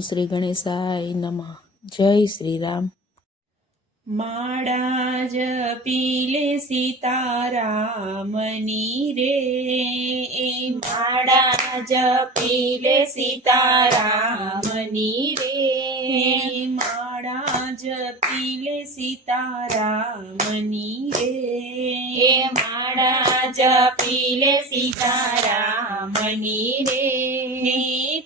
શ્રી ગણેશાય નમઃ. જય શ્રી રામ. માળા જપીલે સીતારામની રે, માળા જપીલે સીતારામની રે, માળા જપીલે સીતારામની રે, માળા જપીલે સીતારામની રે.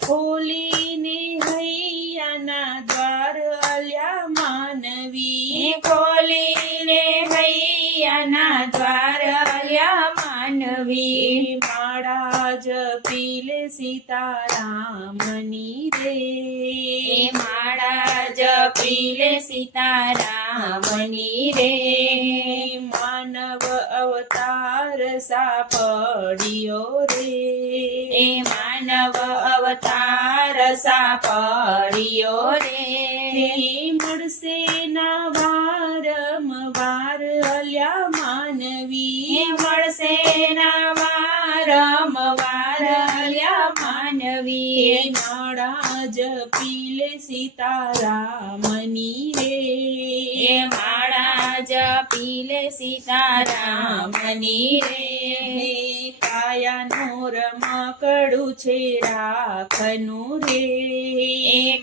ખોલીને હૈયાના દ્વાર અલ્યા માનવી, ખોલીને હૈયાના દ્વાર અલ્યા માનવી, માળા જપીલે સીતારામની રે, માળા જપીલે સીતારામની રે. માનવ અવતાર સાપડ્યો રે, માનવ અવતાર સાપડ્યો રે. મળશે ના વારંવાર અલ્યા માનવી, મળશે ના વારંવાર અલ્યા માનવી, માળા જપીલે સીતારામની રે, માળા જપીલે સીતારામની રે. કાયાનું રમકડું છે રાખનું રે,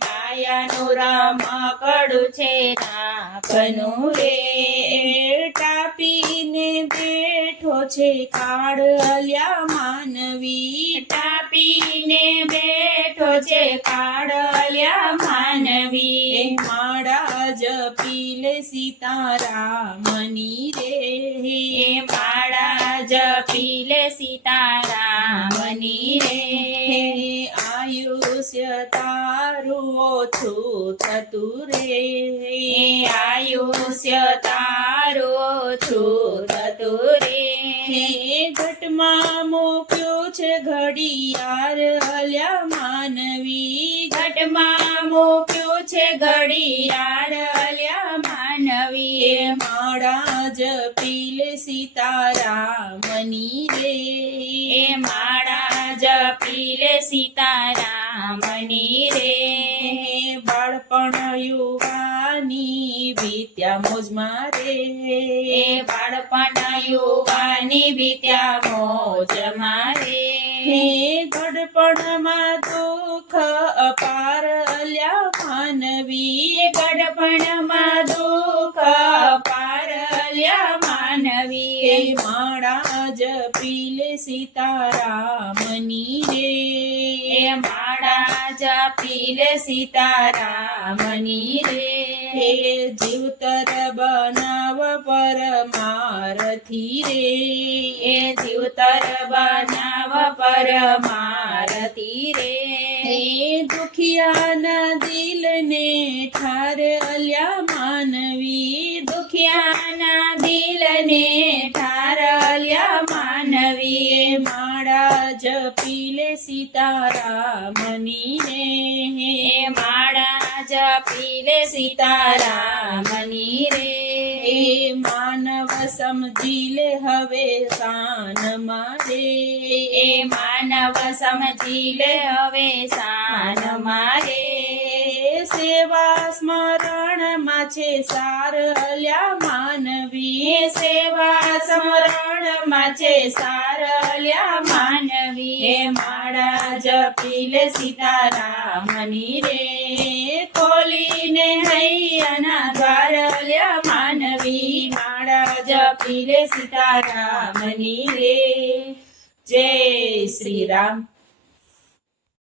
કાયાનું રમકડું છે રાખનું રે. ટાપીને બેઠો છે કાળ અલ્યા માનવી, ટાપીને બેઠો છે કાળ અલ્યા માનવી, માળા જપીલે સીતારામની રે, માળા જપીલે સીતારામની રે. આયુષ્ય તારું ઓછું થતું રે, આયુષ્ય તારું ઓછું થતું રે. ઘટમાં મૂક્યો છે ઘડિયાળ અલ્યા માનવી, ઘટમાં મૂક્યો છે ઘડિયાળ અલ્યા માનવી, માળા જપીલે સીતારામની રે, માળા જપીલે સીતારામની રે. બાળપણ યુવાની વિદ્યા મોજમાં રે, બાળપણ યુવાની વિદ્યા મોજમાં રે. ગડપણમાં દુઃખ અપાર અલ્યા માનવી, ગડપણમાં દુઃખ અપાર અલ્યા માનવી, માળા જપીલે સીતારામની રે, માળા જપીલે સીતારામની રે. જીવતર બનાવ પરમારથી રે, જીવતર બનાવ પરમારથી રે. દુખિયાના દિલને ઠાર અલ્યા માનવી, દુખિયાના દિલને ઠાર અલ્યા માનવી, માળા જપીલે સીતારામની રે, માળા જપીલે સીતારામની રે. માનવ સમજી લે હવે શાન મારે, માનવ સમજી લે હવે શાન મારે. સેવા સ્મરણમાં છે સાર અલ્યા માનવી, સેવા સ્મરણમાં છે સાર અલ્યા માનવી, માળા જપીલે સીતારામની રે. ખોલીને હૈયાના દ્વાર અલ્યા માનવી, માળા જપીલે સીતારામની રે. જય શ્રી રામ.